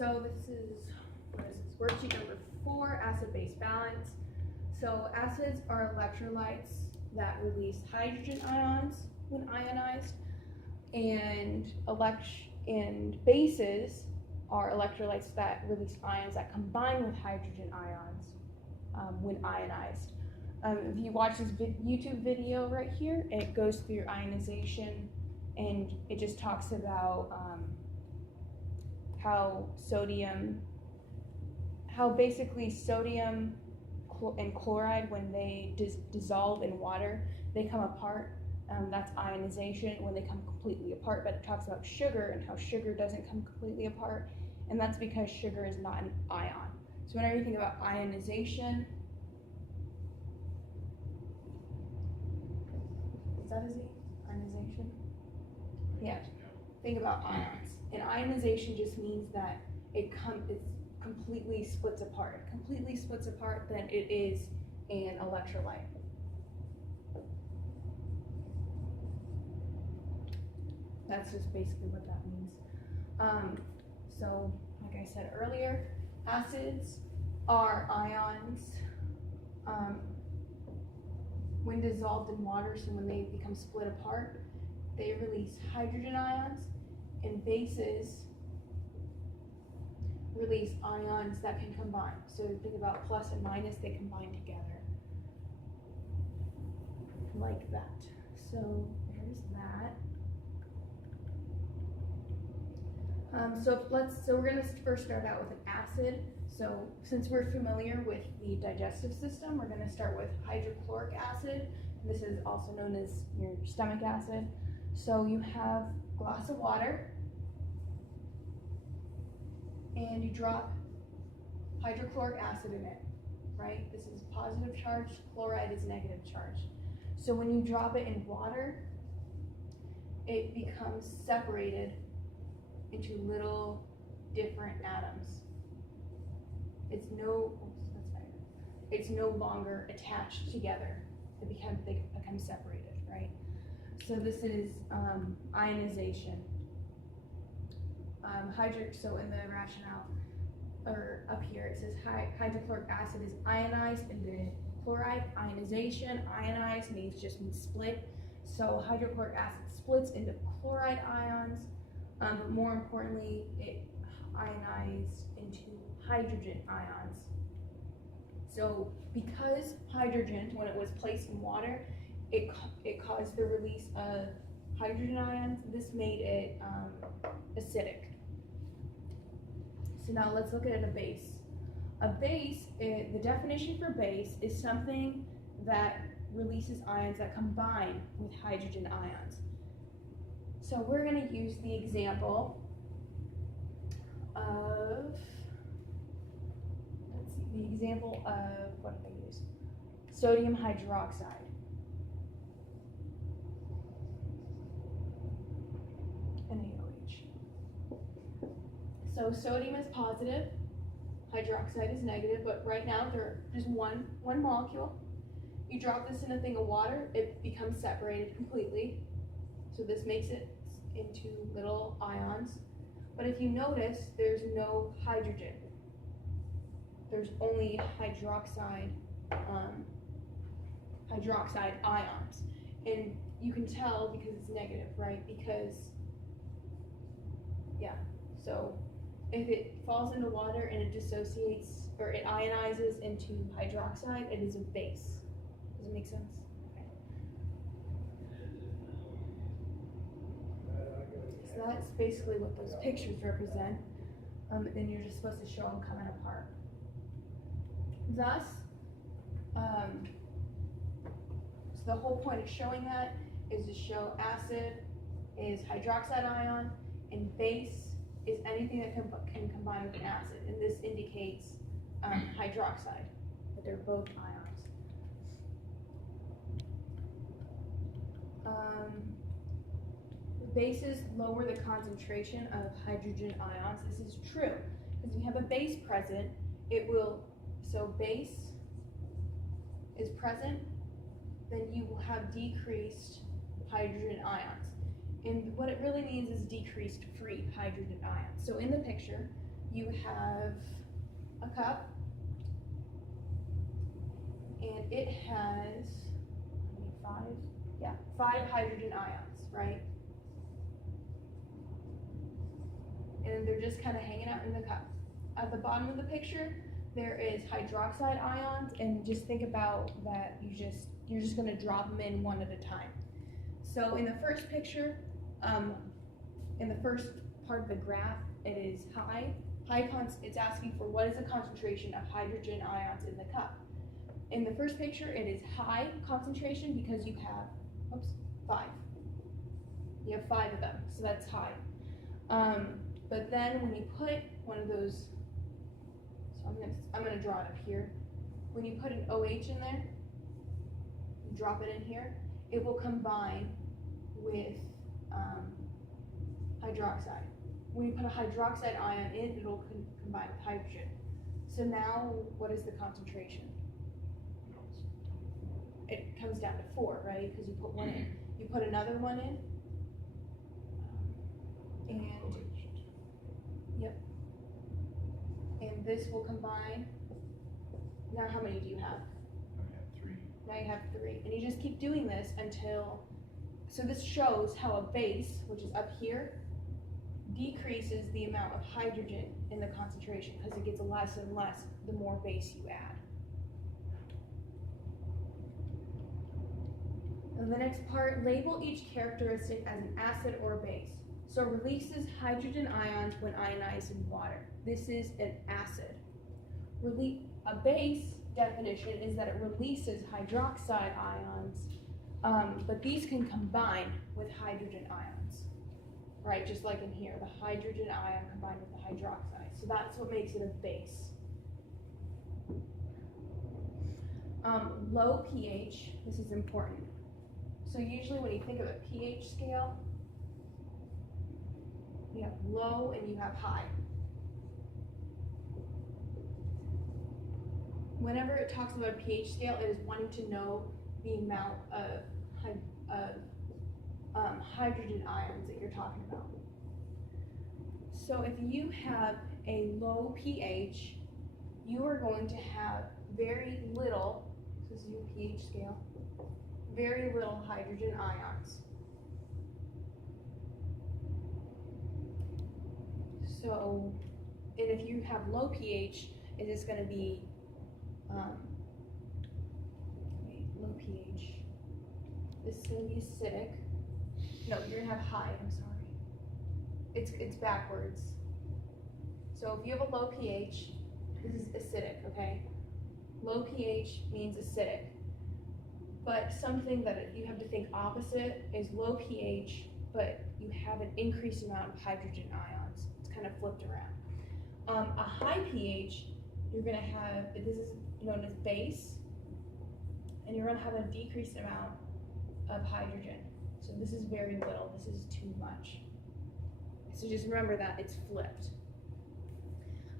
So this is, worksheet number 4, acid-base balance. So acids are electrolytes that release hydrogen ions when ionized, and bases are electrolytes that release ions that combine with hydrogen ions when ionized. If you watch this YouTube video right here, it goes through ionization, and it just talks about how basically sodium and chloride, when they dissolve in water, they come apart. That's ionization when they come completely apart. But it talks about sugar and how sugar doesn't come completely apart, and that's because sugar is not an ion. So whenever you think about ionization, is that a Z? Ionization? Yeah. Think about ions. And ionization just means that it completely splits apart. It completely splits apart than it is an electrolyte. That's just basically what that means. So, like I said earlier, acids are ions when dissolved in water, so when they become split apart, they release hydrogen ions, and bases release ions that can combine. So think about plus and minus, they combine together like that. So there's that. So we're gonna first start out with an acid. So since we're familiar with the digestive system, we're gonna start with hydrochloric acid. This is also known as your stomach acid. So you have a glass of water, and you drop hydrochloric acid in it, right? This is positive charge, chloride is negative charge. So when you drop it in water, it becomes separated into little different atoms. It's no longer attached together. They become separated, right? So this is ionization. So in the rationale, or up here, it says hydrochloric acid is ionized into chloride. Ionization, ionized means split. So hydrochloric acid splits into chloride ions, but more importantly, it ionized into hydrogen ions. So because hydrogen, when it was placed in water, it caused the release of hydrogen ions. This made it acidic. So now let's look at a base. A base, the definition for base is something that releases ions that combine with hydrogen ions. So we're going to use the example of, what did I use? Sodium hydroxide. So sodium is positive, hydroxide is negative, but right now there's one molecule. You drop this in a thing of water, it becomes separated completely. So this makes it into little ions. But if you notice, there's no hydrogen. There's only hydroxide ions. And you can tell because it's negative, right? Because, yeah, so if it falls into water and it dissociates, or it ionizes into hydroxide, it is a base. Does it make sense? Okay. So that's basically what those pictures represent. And you're just supposed to show them coming apart. Thus, so the whole point of showing that is to show acid is hydroxide ion, and base is anything that can combine with an acid, and this indicates hydroxide, but they're both ions. Bases lower the concentration of hydrogen ions. This is true, because if you have a base present, so base is present, then you will have decreased hydrogen ions. And what it really means is decreased free hydrogen ions. So in the picture, you have a cup, and it has five hydrogen ions, right? And they're just kind of hanging out in the cup. At the bottom of the picture, there is hydroxide ions, and just think about that you're just going to drop them in one at a time. So in the first picture, in the first part of the graph, it is it's asking for what is the concentration of hydrogen ions in the cup. In the first picture, it is high concentration because you have, 5. You have 5 of them, so that's high. But then when you put one of those, so I'm gonna draw it up here. When you put an OH in there, you drop it in here, it will combine with hydroxide. When you put a hydroxide ion in, it'll combine with hydrogen. So now, what is the concentration? It comes down to 4, right? Because you put one in. You put another one in, and yep. And this will combine. Now, how many do you have? I have 3. Now you have 3, and you just keep doing this until. So this shows how a base, which is up here, decreases the amount of hydrogen in the concentration because it gets less and less the more base you add. And the next part, label each characteristic as an acid or a base. So releases hydrogen ions when ionized in water. This is an acid. A base definition is that it releases hydroxide ions, but these can combine with hydrogen ions, right? Just like in here, the hydrogen ion combined with the hydroxide. So that's what makes it a base. Low pH, this is important. So usually when you think of a pH scale, you have low and you have high. Whenever it talks about a pH scale, it is wanting to know the amount of hydrogen ions that you're talking about. So if you have a low pH, you are going to have very little, this is your pH scale, very little hydrogen ions. So, and if you have low pH, it is going to be low pH. This is going to be acidic. No, you're going to have high, I'm sorry. It's backwards. So if you have a low pH, this is acidic, okay? Low pH means acidic. But something that you have to think opposite is low pH, but you have an increased amount of hydrogen ions. It's kind of flipped around. A high pH, you're going to have, this is known as base, and you're going to have a decreased amount of hydrogen. So this is very little, this is too much. So just remember that it's flipped.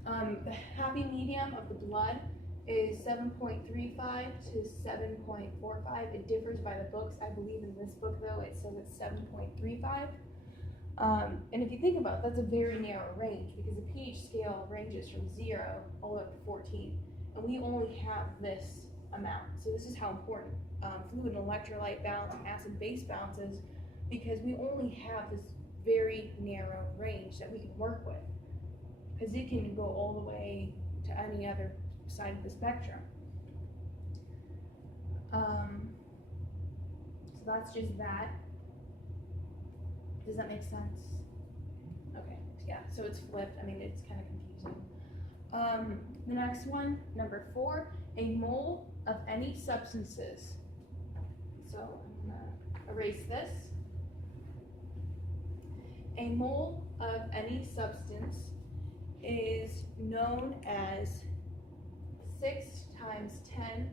The happy medium of the blood is 7.35 to 7.45. It differs by the books. I believe in this book, though, it says it's 7.35. And if you think about it, that's a very narrow range because the pH scale ranges from 0 all the way up to 14. And we only have this amount. So this is how important fluid and electrolyte balance and acid-base balance is, because we only have this very narrow range that we can work with. Because it can go all the way to any other side of the spectrum. So that's just that. Does that make sense? Okay, yeah, so it's flipped. I mean, it's kind of confusing. The next one, number 4, a mole of any substances. So I'm gonna erase this. A mole of any substance is known as 6 times 10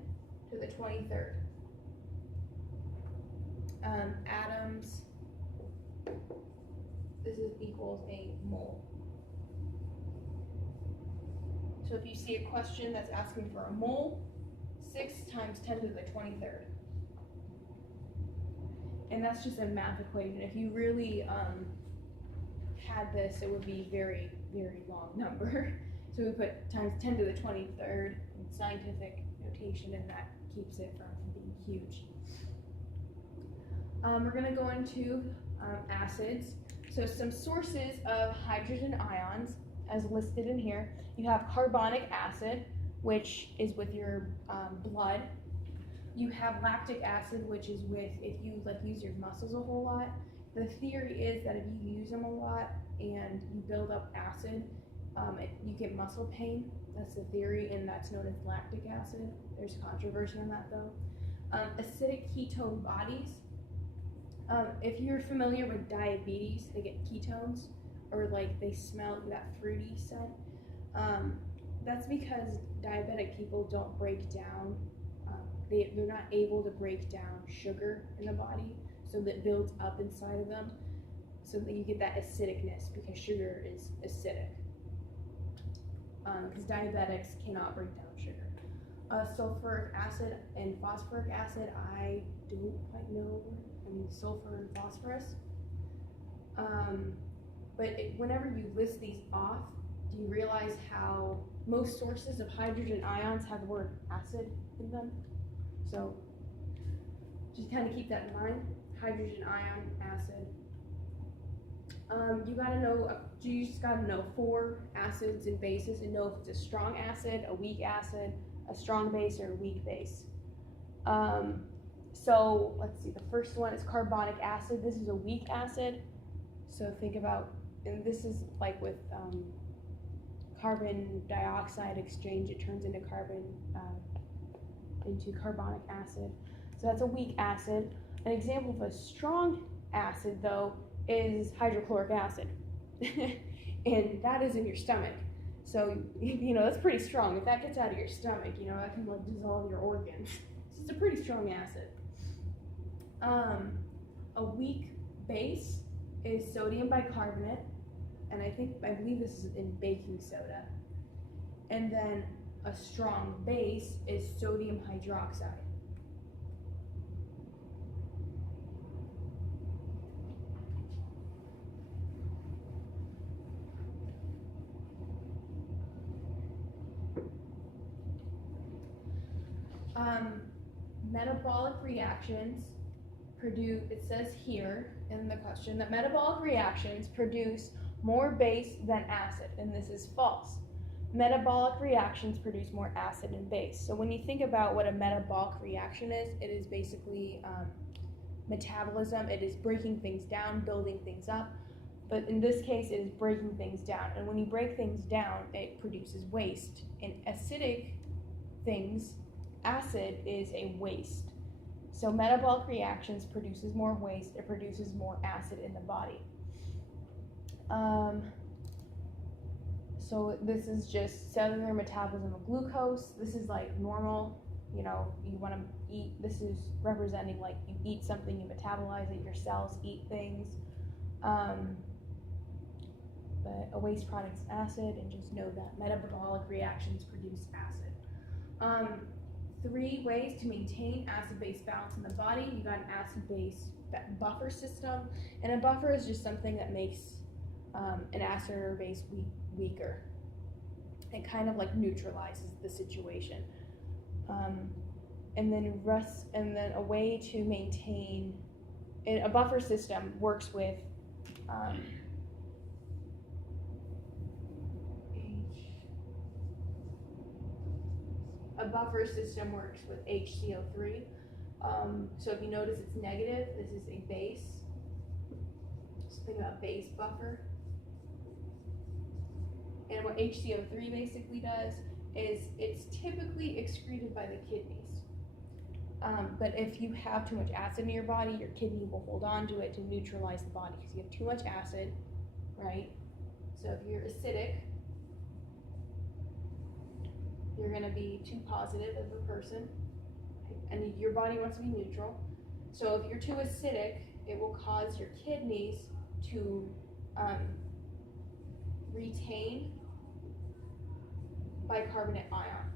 to the 23rd. Atoms, this is equals a mole. So if you see a question that's asking for a mole, 6 times 10 to the 23rd. And that's just a math equation. If you really had this, it would be very very long number. So we put times 10 to the 23rd in scientific notation, and that keeps it from being huge. We're going to go into acids. So some sources of hydrogen ions, as listed in here. You have carbonic acid, which is with your blood. You have lactic acid, which is with if you use your muscles a whole lot. The theory is that if you use them a lot and you build up acid, you get muscle pain. That's the theory, and that's known as lactic acid. There's controversy on that though. Acidic ketone bodies. If you're familiar with diabetes, they get ketones, or they smell that fruity scent. That's because diabetic people don't break down. They're not able to break down sugar in the body, so that builds up inside of them, so that you get that acidicness because sugar is acidic. Because diabetics cannot break down sugar. Sulfuric acid and phosphoric acid, I don't quite know. I mean, sulfur and phosphorus. Whenever you list these off, do you realize how most sources of hydrogen ions have the word acid in them? So just kind of keep that in mind. Hydrogen ion, acid. You just gotta know 4 acids and bases and know if it's a strong acid, a weak acid, a strong base, or a weak base. So let's see, the first one is carbonic acid. This is a weak acid. So think about, and this is like with carbon dioxide exchange, it turns into carbonic acid. So that's a weak acid. An example of a strong acid though is hydrochloric acid. And that is in your stomach. So, that's pretty strong. If that gets out of your stomach, that can dissolve your organs. So it's a pretty strong acid. A weak base is sodium bicarbonate, and I believe this is in baking soda. And then a strong base is sodium hydroxide. Metabolic reactions produce, it says here in the question, that metabolic reactions produce more base than acid, and this is false. Metabolic reactions produce more acid and base. So when you think about what a metabolic reaction is, it is basically metabolism. It is breaking things down, building things up. But in this case, it is breaking things down. And when you break things down, it produces waste. In acidic things, acid is a waste. So metabolic reactions produces more waste. It produces more acid in the body. So this is just cellular metabolism of glucose. This is like normal, you want to eat. This is representing like you eat something, you metabolize it, your cells eat things. But a waste product is acid, and just know that metabolic reactions produce acid. 3 ways to maintain acid-base balance in the body. You got an acid-base buffer system, and a buffer is just something that makes an acid or base weaker. It kind of like neutralizes the situation. And then a way to maintain a buffer system works with a buffer system works with HCO3. So if you notice it's negative, this is a base. Just think about base buffer. And what HCO3 basically does is it's typically excreted by the kidneys. But if you have too much acid in your body, your kidney will hold on to it to neutralize the body because you have too much acid, right? So if you're acidic, you're going to be too positive of a person, and your body wants to be neutral. So if you're too acidic, it will cause your kidneys to retain bicarbonate ion,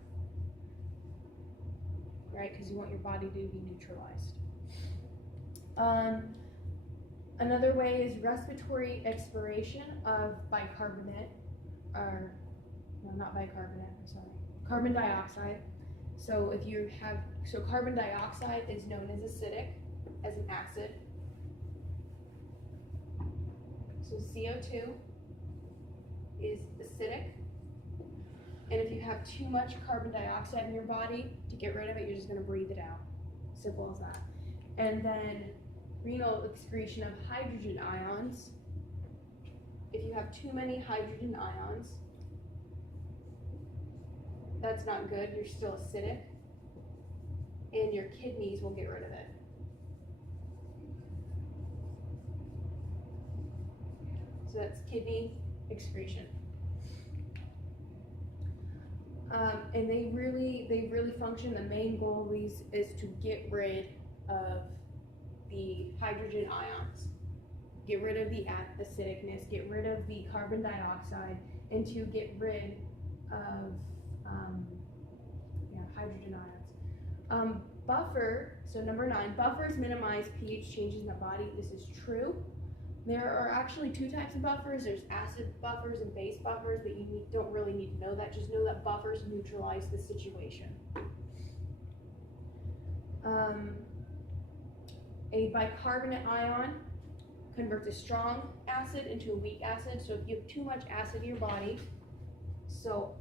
right? Because you want your body to be neutralized. Another way is respiratory expiration of bicarbonate. or no, not bicarbonate, I'm sorry, carbon dioxide. So if you have, so carbon dioxide is known as acidic, as an acid. So CO2 is acidic. And if you have too much carbon dioxide in your body, to get rid of it, you're just gonna breathe it out. Simple as that. And then renal excretion of hydrogen ions. If you have too many hydrogen ions, that's not good, you're still acidic, and your kidneys will get rid of it. So that's kidney excretion. And they really function. The main goal of these is to get rid of the hydrogen ions, get rid of the acidicness, get rid of the carbon dioxide, and to get rid of hydrogen ions. Buffer, so number 9, buffers minimize pH changes in the body. This is true. There are actually 2 types of buffers. There's acid buffers and base buffers, but you don't really need to know that. Just know that buffers neutralize the situation. A bicarbonate ion converts a strong acid into a weak acid. So if you have too much acid in your body, so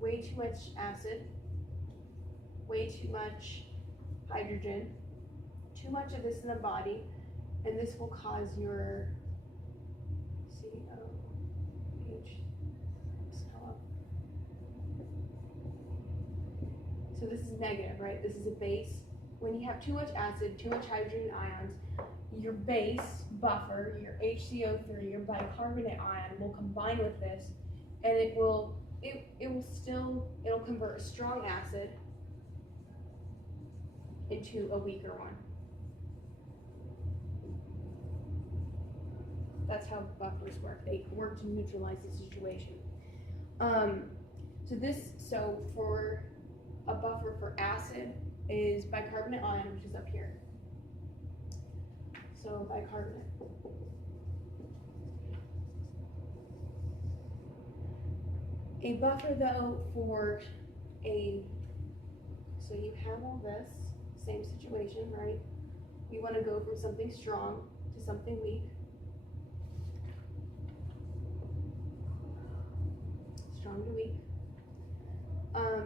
way too much acid, way too much hydrogen, too much of this in the body, and this will cause your so this is negative, right? This is a base. When you have too much acid, too much hydrogen ions, your base buffer, your HCO3, your bicarbonate ion will combine with this, and it'll convert a strong acid into a weaker one. That's how buffers work. They work to neutralize the situation. So for a buffer for acid is bicarbonate ion, which is up here. So bicarbonate. A buffer though so you have all this, same situation, right? You want to go from something strong to something weak. Strong to weak.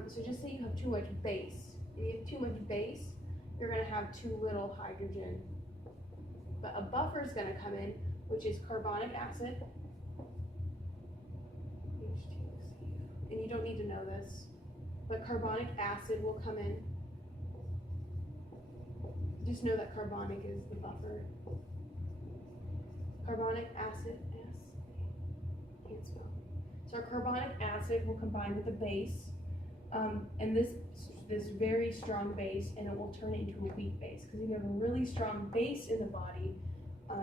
So just say you have too much base. If you have too much base, you're going to have too little hydrogen. But a buffer is going to come in, which is carbonic acid. And you don't need to know this, but carbonic acid will come in. Just know that carbonic is the buffer. Carbonic acid, can't spell. So our carbonic acid will combine with the base, and this very strong base, and it will turn into a weak base. Because if you have a really strong base in the body,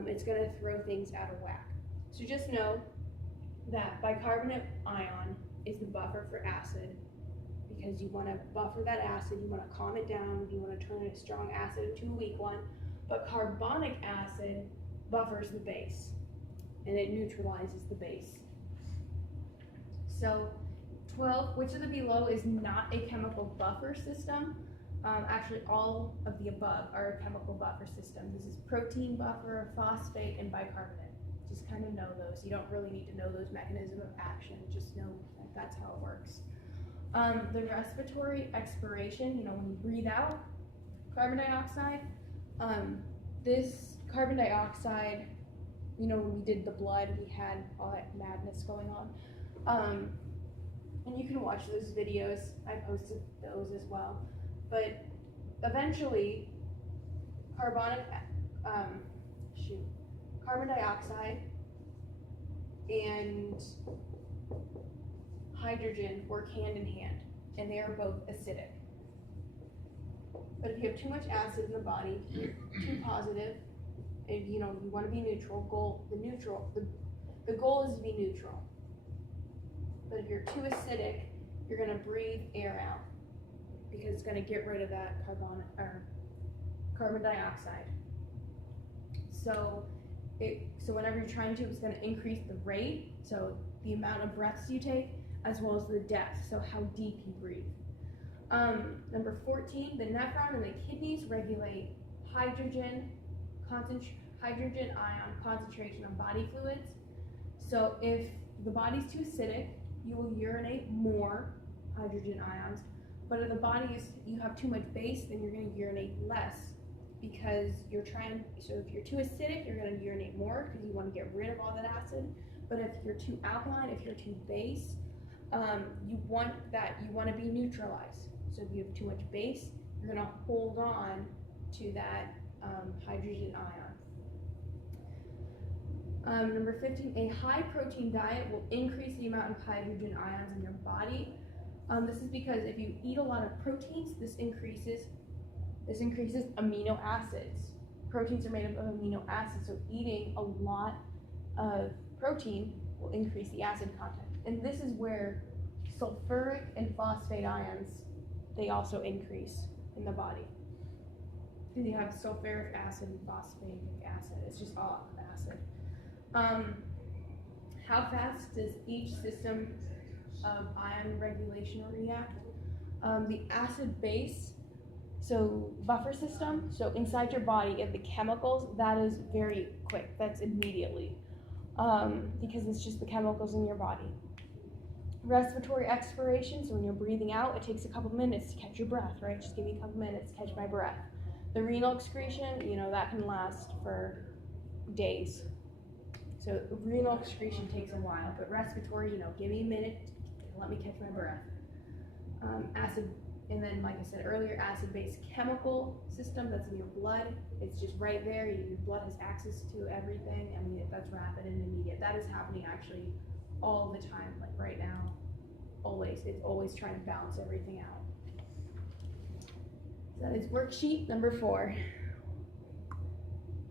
it's going to throw things out of whack. So just know that bicarbonate ion is the buffer for acid, because you want to buffer that acid, you want to calm it down, you want to turn a strong acid into a weak one. But carbonic acid buffers the base, and it neutralizes the base. So 12, which of the below is not a chemical buffer system? Actually, all of the above are a chemical buffer system. This is protein buffer, phosphate, and bicarbonate. Just kind of know those. You don't really need to know those mechanisms of action. Just know that that's how it works. The respiratory expiration, when you breathe out carbon dioxide, this carbon dioxide, when we did the blood, we had all that madness going on. And you can watch those videos. I posted those as well. But eventually, carbon dioxide and hydrogen work hand in hand, and they are both acidic. But if you have too much acid in the body, too positive, and you want to be neutral, the goal is to be neutral. But if you're too acidic, you're going to breathe air out, because it's going to get rid of that carbon dioxide. So whenever you're trying to, it's going to increase the rate, so the amount of breaths you take, as well as the depth, so how deep you breathe. Number 14, the nephron and the kidneys regulate hydrogen ion concentration of body fluids. So if the body's too acidic, you will urinate more hydrogen ions. But if you have too much base, then you're going to urinate less, because so if you're too acidic, you're going to urinate more because you want to get rid of all that acid. But if you're too alkaline, if you're too base, you want to be neutralized. So if you have too much base, you're going to hold on to that hydrogen ion. Number 15, a high protein diet will increase the amount of hydrogen ions in your body. This is because if you eat a lot of proteins, this increases amino acids. Proteins are made up of amino acids, so eating a lot of protein will increase the acid content. And this is where sulfuric and phosphate ions, they also increase in the body. And you have sulfuric acid and phosphate acid. It's just all acid. How fast does each system of ion regulation react? The acid base, so buffer system, so inside your body, you have the chemicals, that is very quick, that's immediately, because it's just the chemicals in your body. Respiratory expiration, so when you're breathing out, it takes a couple minutes to catch your breath, right? Just give me a couple minutes to catch my breath. The renal excretion, that can last for days. So renal excretion takes a while, but respiratory, give me a minute, let me catch my breath. Acid, and then like I said earlier, acid-based chemical system that's in your blood. It's just right there. Your blood has access to everything. I mean, that's rapid and immediate. That is happening actually all the time, like right now, always. It's always trying to balance everything out. So that is worksheet number 4.